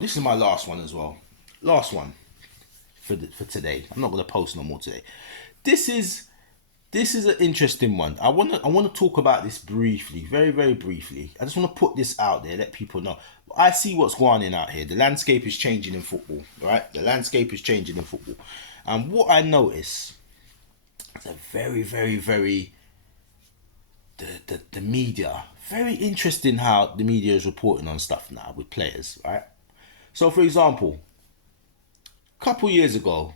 This is my last one as well. Last one for today. I'm not gonna post no more today. This is this is an interesting one. I wanna talk about this briefly, very briefly. I just wanna put this out there, let people know. I see what's going on out here. The landscape is changing in football, right? The landscape is changing in football, and what I notice is a very the media. Very interesting how the media is reporting on stuff now with players, right? So, for example, a couple years ago,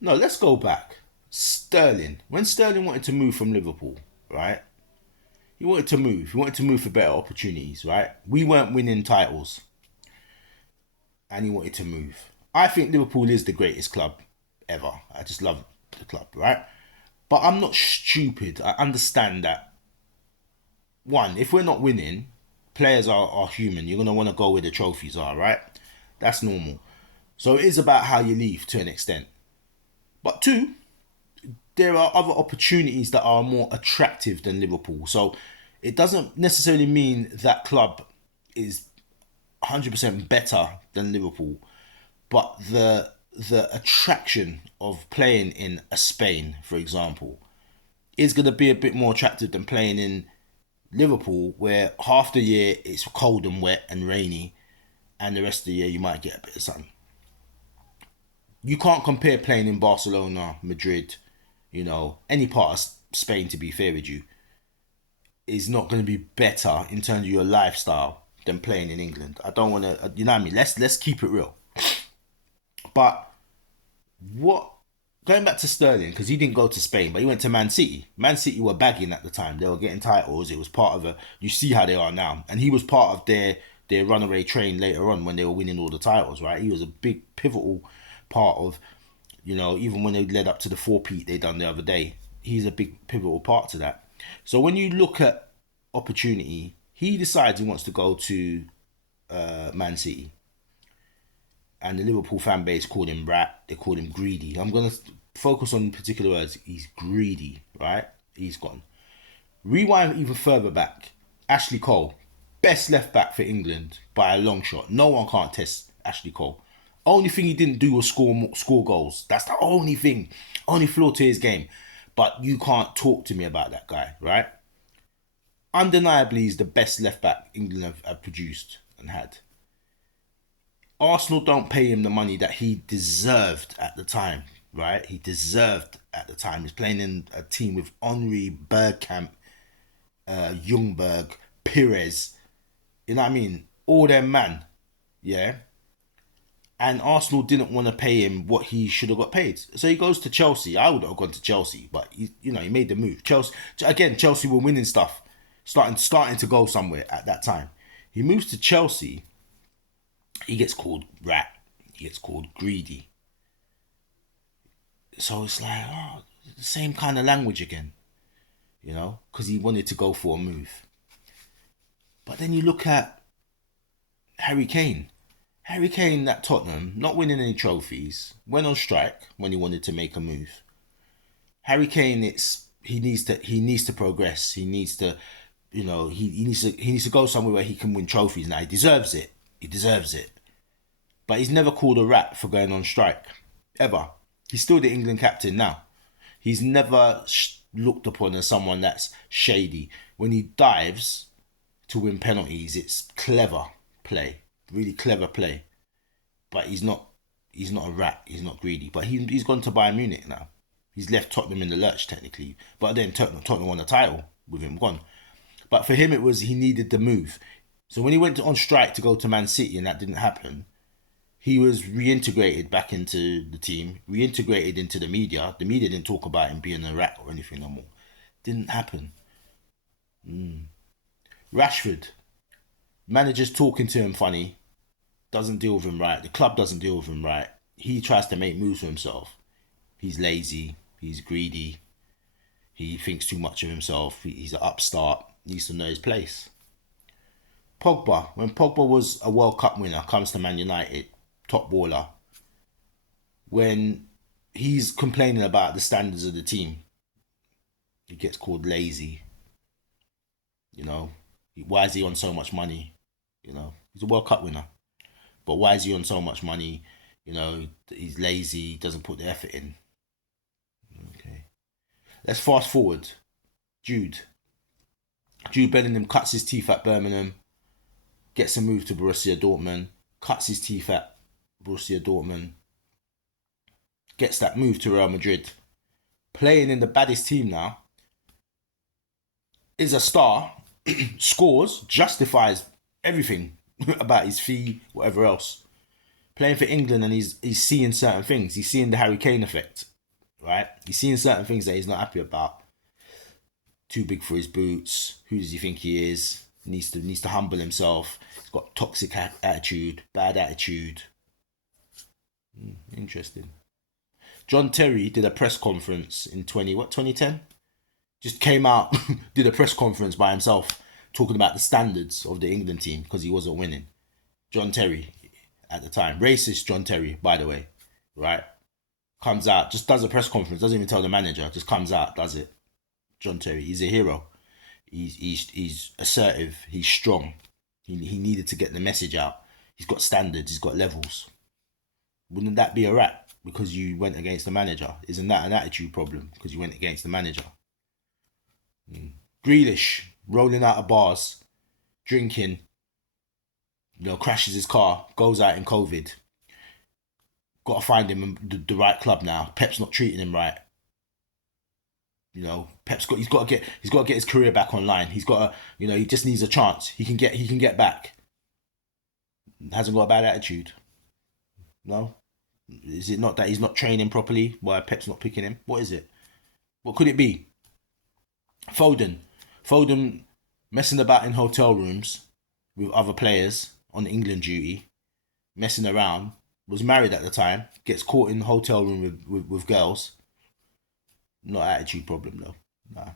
no, let's go back. Sterling, when Sterling wanted to move from Liverpool, right? He wanted to move. He wanted to move for better opportunities, right? We weren't winning titles, and he wanted to move. I think Liverpool is the greatest club ever. I just love the club, right? But I'm not stupid. I understand that one, if we're not winning, players are human. You're gonna want to go where the trophies are, right? That's normal. So it is about how you leave to an extent. But two, there are other opportunities that are more attractive than Liverpool. So it doesn't necessarily mean that club is 100% better than Liverpool, but the attraction of playing in a Spain, for example, is going to be a bit more attractive than playing in Liverpool, where half the year it's cold and wet and rainy, and the rest of the year you might get a bit of sun. You can't compare playing in Barcelona, Madrid, any part of Spain, to be fair with you, is not going to be better in terms of your lifestyle than playing in England. I don't want to, you know what I mean? Let's keep it real. But what going back to Sterling, because he didn't go to Spain, but he went to Man City. Man City were bagging at the time. They were getting titles. It was part of a. You see how they are now, and he was part of their runaway train later on when they were winning all the titles. Right, he was a big pivotal part of, even when they led up to the four-peat they done the other day. He's a big pivotal part to that. So when you look at opportunity, he decides he wants to go to Man City, and the Liverpool fan base called him rat. They called him greedy. I'm gonna focus on particular words. He's greedy, right? He's gone. Rewind even further back. Ashley Cole, best left back for England by a long shot. No one can't test Ashley Cole. Only thing he didn't do was score goals. That's the only thing, only flaw to his game. But you can't talk to me about that guy, right? Undeniably, he's the best left back England have produced and had. Arsenal don't pay him the money that he deserved at the time, right? He deserved at the time. He's playing in a team with Henry, Bergkamp, Jungberg, Pires. You know what I mean? All them man, yeah. And Arsenal didn't want to pay him what he should have got paid, so he goes to Chelsea. I would have gone to Chelsea, but he made the move. Chelsea were winning stuff, starting to go somewhere at that time. He moves to Chelsea. He gets called rat. He gets called greedy. So it's like, the same kind of language again, because he wanted to go for a move. But then you look at Harry Kane. Harry Kane at Tottenham, not winning any trophies, went on strike when he wanted to make a move. Harry Kane, he needs to progress. He needs to, he needs to go somewhere where he can win trophies. Now he deserves it. He deserves it. But he's never called a rat for going on strike, ever. He's still the England captain now. He's never looked upon as someone that's shady. When he dives to win penalties, it's clever play, really clever play. But he's not a rat. He's not greedy. But he's gone to Bayern Munich now. He's left Tottenham in the lurch technically. But then Tottenham won the title with him gone. But for him, it was he needed the move. So when he went on strike to go to Man City and that didn't happen, he was reintegrated back into the team, reintegrated into the media. The media didn't talk about him being a rat or anything no more. Didn't happen. Rashford, manager's talking to him funny, doesn't deal with him right. The club doesn't deal with him right. He tries to make moves for himself. He's lazy. He's greedy. He thinks too much of himself. He's an upstart. He needs to know his place. Pogba, when Pogba was a World Cup winner, comes to Man United, top baller. When he's complaining about the standards of the team, he gets called lazy. Why is he on so much money? He's a World Cup winner. But why is he on so much money? He's lazy, doesn't put the effort in. Okay. Let's fast forward. Jude. Jude Bellingham cuts his teeth at Birmingham, gets a move to Borussia Dortmund, cuts his teeth at Borussia Dortmund, gets that move to Real Madrid, playing in the baddest team now, is a star, scores, justifies everything about his fee, whatever else. Playing for England, and he's seeing certain things. He's seeing the Harry Kane effect, right? He's seeing certain things that he's not happy about. Too big for his boots. Who does he think he is? Needs to humble himself. He's got toxic attitude, bad attitude. Interesting. John Terry did a press conference in 2010? Just came out, did a press conference by himself, talking about the standards of the England team because he wasn't winning. John Terry, at the time, racist John Terry, by the way, right? Comes out, just does a press conference, doesn't even tell the manager, just comes out, does it. John Terry, he's a hero. He's assertive, he's strong. He needed to get the message out. He's got standards, he's got levels. Wouldn't that be a rat because you went against the manager? Isn't that an attitude problem because you went against the manager? Grealish, rolling out of bars, drinking, crashes his car, goes out in COVID. Got to find him the right club now. Pep's not treating him right. He's got to get his career back online. He's got to, he just needs a chance. He can get back. Hasn't got a bad attitude. No? Is it not that he's not training properly? Why Pep's not picking him? What is it? What could it be? Foden messing about in hotel rooms with other players on England duty, messing around, was married at the time, gets caught in the hotel room with girls. Not attitude problem though. Nah.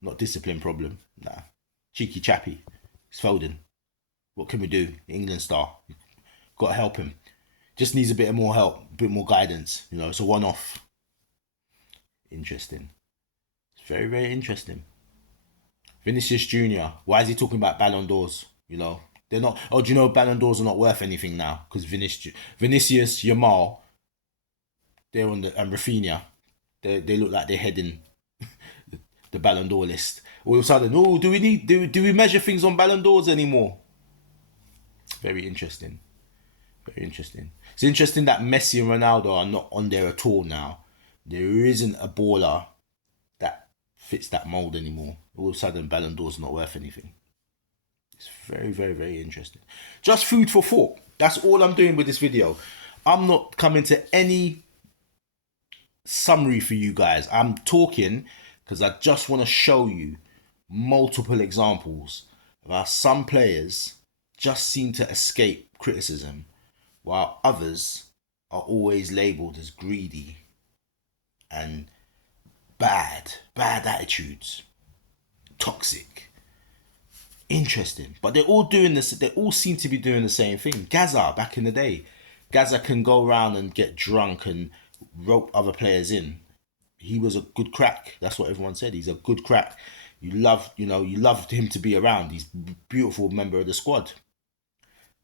Not discipline problem. Nah. Cheeky chappy. It's Foden. What can we do? England star. Got to help him. Just needs a bit more help, a bit more guidance. It's a one-off. Interesting. It's very, very interesting. Vinicius Jr. Why is he talking about Ballon d'Ors? They're not. Oh, do you know Ballon d'Ors are not worth anything now? Because Vinicius, Yamal, they're on and Rafinha, they look like they're heading the Ballon d'Or list. All of a sudden, do we measure things on Ballon d'Ors anymore? Very interesting. Very interesting. It's interesting that Messi and Ronaldo are not on there at all now. There isn't a baller that fits that mold anymore. All of a sudden, Ballon d'Or's not worth anything. It's very, very, very interesting. Just food for thought. That's all I'm doing with this video. I'm not coming to any summary for you guys. I'm talking because I just want to show you multiple examples of how some players just seem to escape criticism while others are always labelled as greedy and bad attitudes, toxic. Interesting. But they're all doing this, they all seem to be doing the same thing. Gaza, back in the day, Gaza can go around and get drunk and rope other players in. He was a good crack. That's what everyone said. He's a good crack. You loved him to be around. He's a beautiful member of the squad.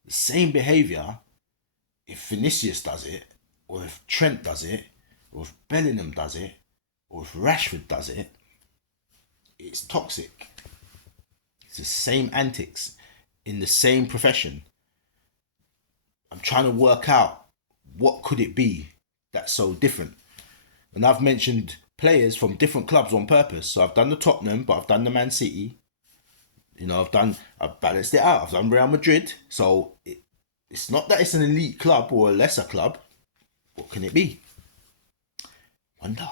The same behaviour, if Vinicius does it, or if Trent does it, or if Bellingham does it, or if Rashford does it, it's toxic. It's the same antics in the same profession. I'm trying to work out what could it be that's so different. And I've mentioned players from different clubs on purpose. So I've done the Tottenham, but I've done the Man City. I've balanced it out. I've done Real Madrid. So it's not that it's an elite club or a lesser club. What can it be? Wonder.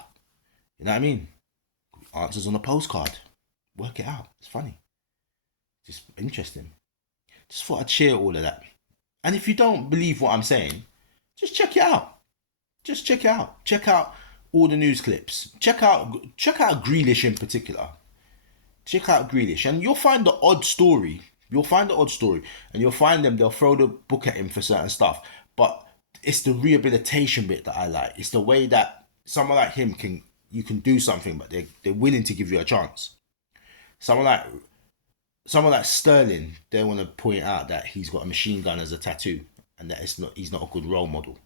You know what I mean? Answers on a postcard. Work it out. It's funny. Just interesting. Just thought I'd share all of that. And if you don't believe what I'm saying, just check it out. Just check it out. Check out all the news clips. Check out Grealish in particular. Check out Grealish, and you'll find the odd story. And you'll find they'll throw the book at him for certain stuff. But it's the rehabilitation bit that I like. It's the way that someone like him you can do something, but they're willing to give you a chance. Someone like Sterling, they want to point out that he's got a machine gun as a tattoo. and that he's not a good role model.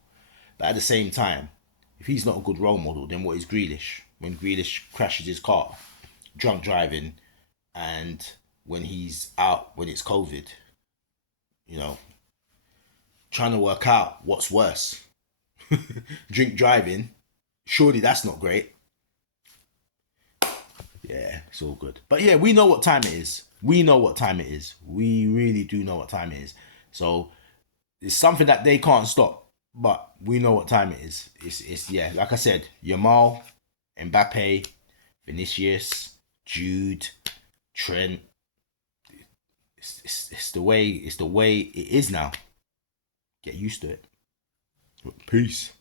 But at the same time, if he's not a good role model, then what is Grealish? When Grealish crashes his car, drunk driving, and when he's out, when it's COVID, you know, trying to work out what's worse. Drink driving, surely that's not great. Yeah, it's all good. But yeah, we know what time it is. We know what time it is. We really do know what time it is. So it's something that they can't stop. But we know what time it is. It's yeah, like I said, Yamal, Mbappe, Vinicius, Jude, Trent. It's the way it is now. Get used to it. Peace.